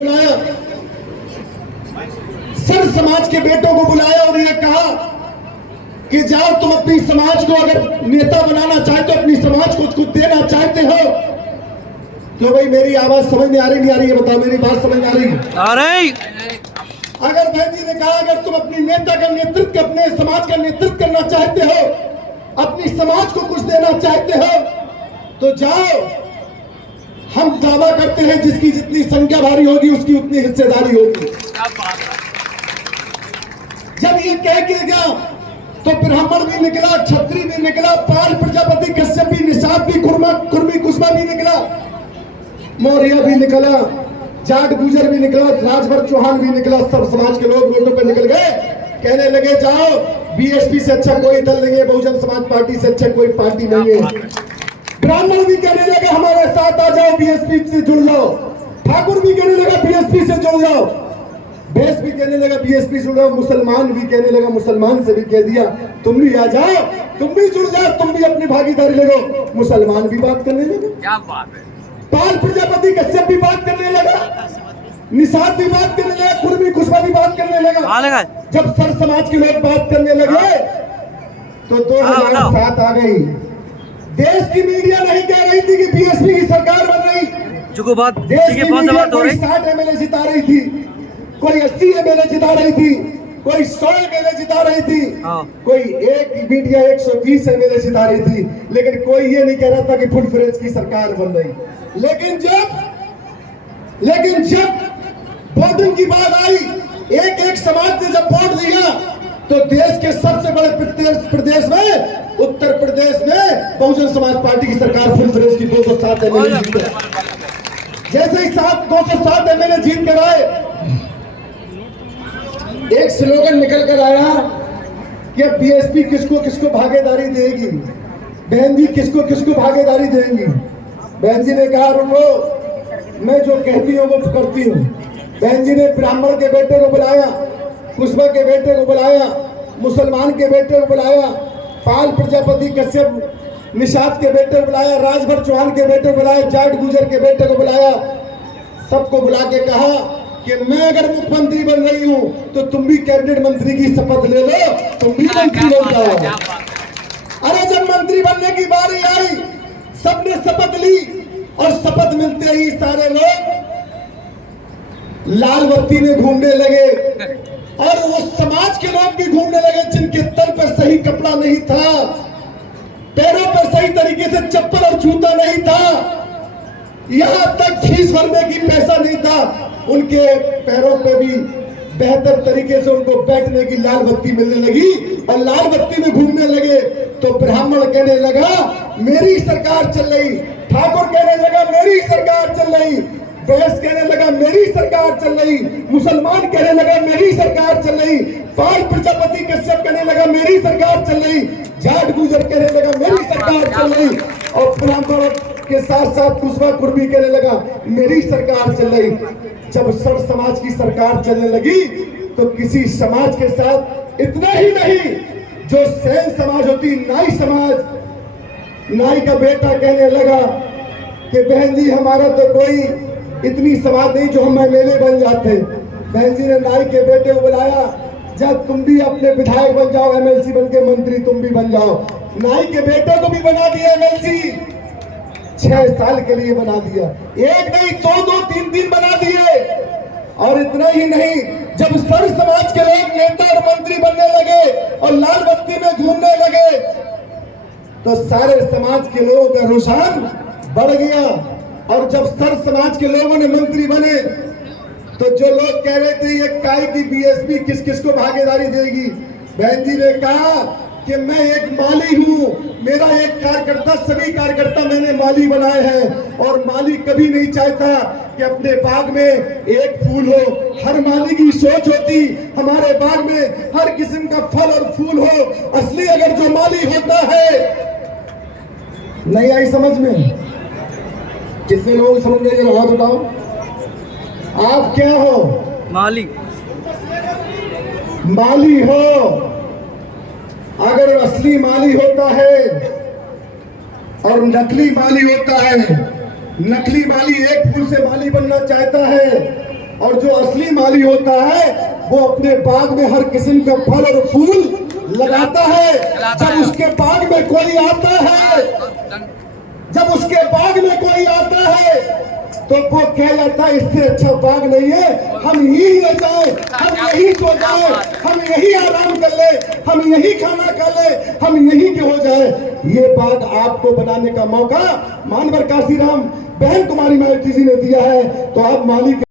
बुलाया, सर समाज के बेटों को बुलाया और ये कहा कि जाओ तुम अपनी समाज को अगर नेता बनाना चाहते हो, अपनी समाज को कुछ देना चाहते हो तो भाई मेरी आवाज समझ में आ रही नहीं आ रही है? बताओ, मेरी बात समझ में आ रही? आ रही। अगर बहन जी ने कहा अगर तुम अपनी नेता का नेतृत्व, अपने समाज का नेतृत्व करना चाहते हो, अपनी समाज को कुछ देना चाहते हो तो जाओ, हम दावा करते हैं जिसकी जितनी संख्या भारी होगी उसकी उतनी हिस्सेदारी होगी। जब ये कह के गया तो ब्राह्मण भी निकला, क्षत्रिय भी निकला, पाल प्रजापति, कश्यप भी, निषाद भी, कुर्मी कुशवा भी निकला, मौर्य भी निकला, जाट गुजर भी निकला, राजभर चौहान भी निकला। सब समाज के लोग रोडों पे निकल गए, कहने लगे जाओ बीएसपी से अच्छा कोई दल नहीं है, बहुजन समाज पार्टी से अच्छा कोई पार्टी नहीं है। ब्राह्मण भी कहने लगे हमारे साथ आ जाओ, बीएसपी से जुड़ जाओ। ठाकुर भी कहने लगा बीएसपी से जुड़ जाओ। बेस भी कहने लगा बीएसपी से जुड़ जाओ। मुसलमान भी कहने लगा, मुसलमान से भी कह दिया तुम भी आ जाओ, तुम भी जुड़ जाओ, तुम भी अपनी भागीदारी ले लो। मुसलमान भी बात करने लगे, क्या बात है। पाल प्रजापति कश्यप भी बात करने लगा, निषाद भी बात करने लगा, कुर्मी कुशवा भी बात करने लगा। जब सर समाज के लोग बात करने लगे तो 2007 आ गई। देश की मीडिया नहीं कह रही थी कि बीएसपी की सरकार बन रही, देश की मीडिया कोई 60 एमएलए जिता रही थी, कोई 80 एमएलए जिता रही थी, कोई 100 एमएलए जिता रही थी, कोई एक मीडिया 120 एमएलए जिता रही थी, लेकिन कोई ये नहीं कह रहा था कि फुल फ्रेज की सरकार बन रही। लेकिन जब वोटिंग की बात आई, एक एक समाज ने जब वोट दिया तो देश के सबसे बड़े प्रदेश में, उत्तर प्रदेश में बहुजन समाज पार्टी की सरकार फुल फ्रेज की 207 एमएलए जीत गए। जैसे ही 207 एमएलए जीत कर आए, एक स्लोगन निकल कर आया कि अब बीएसपी किसको किसको भागीदारी देगी, बहन जी किसको किसको भागीदारी देंगी। बहन जी ने कहा रुको, मैं जो कहती हूँ वो करती हूँ। बहन जी ने ब्राह्मण के बेटे को बुलाया, कुशवा के बेटे को बुलाया, मुसलमान के बेटे को बुलाया, पाल प्रजापति कश्यप निषाद के बेटे को बुलाया, राजभर चौहान के बेटे को बुलाया, जाट गुजर के बेटे को बुलाया। सबको बुला के कहा कि मैं अगर मुख्यमंत्री बन रही हूं तो तुम भी कैबिनेट मंत्री की शपथ ले लो, तुम भी मंत्री बन जाओ। अरे जब मंत्री बनने की बारी आई, सबने शपथ ली और शपथ मिलते ही सारे लोग लाल बत्ती में घूमने लगे और वो समाज के लोग भी घूमने लगे जिनके तल पर सही कपड़ा नहीं था, पैरों पर सही तरीके से चप्पल और जूता नहीं था, यहां तक फीस भरने की पैसा नहीं था, उनके पैरों पे भी बेहतर तरीके से उनको बैठने की लाल बत्ती मिलने लगी और लाल बत्ती में घूमने लगे। तो ब्राह्मण कहने लगा मेरी सरकार चल रही, ठाकुर कहने लगा मेरी सरकार चल रही, बैस कहने लगा मेरी सरकार चल रही, मुसलमान कहने लगा मेरी सरकार चल रही, पाल प्रजापति कश्यप कहने लगा मेरी सरकार चल रही, जाट गुजर कहने लगा मेरी सरकार चल रही और ब्राह्मण के साथ साथ कुशवा कुर्मी कहने लगा मेरी सरकार चल रही। जब सर समाज की सरकार चलने लगी तो किसी समाज के साथ इतना ही नहीं, जो सैन समाज होती, नाई समाज, नाई का बेटा कहने लगा कि बहन जी हमारा तो कोई इतनी समाज नहीं जो हम एमएलए बन जाते। बहन जी ने नाई के बेटे को बुलाया, जब तुम भी अपने विधायक बन जाओ, एमएलसी बन के मंत्री तुम भी बन जाओ। नाई के बेटे को भी बना दिया एमएलसी, 6 साल के लिए बना दिया, एक नहीं 2-2, 3-3 बना दिए। और इतना ही नहीं, जब सर समाज के लोग नेता और मंत्री बनने लगे और लाल बत्ती में घूमने लगे तो सारे समाज के लोगों का रुझान बढ़ गया। और जब सर समाज के लोगों ने मंत्री बने तो जो लोग कह रहे थे ये काय की बीएसपी किस किस को भागीदारी देगी, बहन जी ने कहा कि मैं एक माली हूं, मेरा एक कार्यकर्ता, सभी कार्यकर्ता मैंने माली बनाए हैं और माली कभी नहीं चाहता कि अपने बाग में एक फूल हो। हर माली की सोच होती हमारे बाग में हर किस्म का फल और फूल हो। असली अगर जो माली होता है, नहीं आई समझ में? कितने लोग समझ गए हाथ उठाओ। आप क्या हो? माली। माली हो। अगर असली माली होता है और नकली माली होता है, नकली माली एक फूल से माली बनना चाहता है और जो असली माली होता है वो अपने बाग में हर किस्म का फल और फूल लगाता है। जब उसके बाग में कोई आता है, जब उसके बाग में कोई आता है तो वो कह जाता है इससे अच्छा बाग नहीं है, हम यही रह जाए, हम यही सो जाए, हम यही आराम कर ले, हम यही खाना खा ले, हम यही के हो जाए। ये बाग आपको बनाने का मौका मानवर काशीराम बहन कुमारी मायावती जी ने दिया है। तो आप मालिक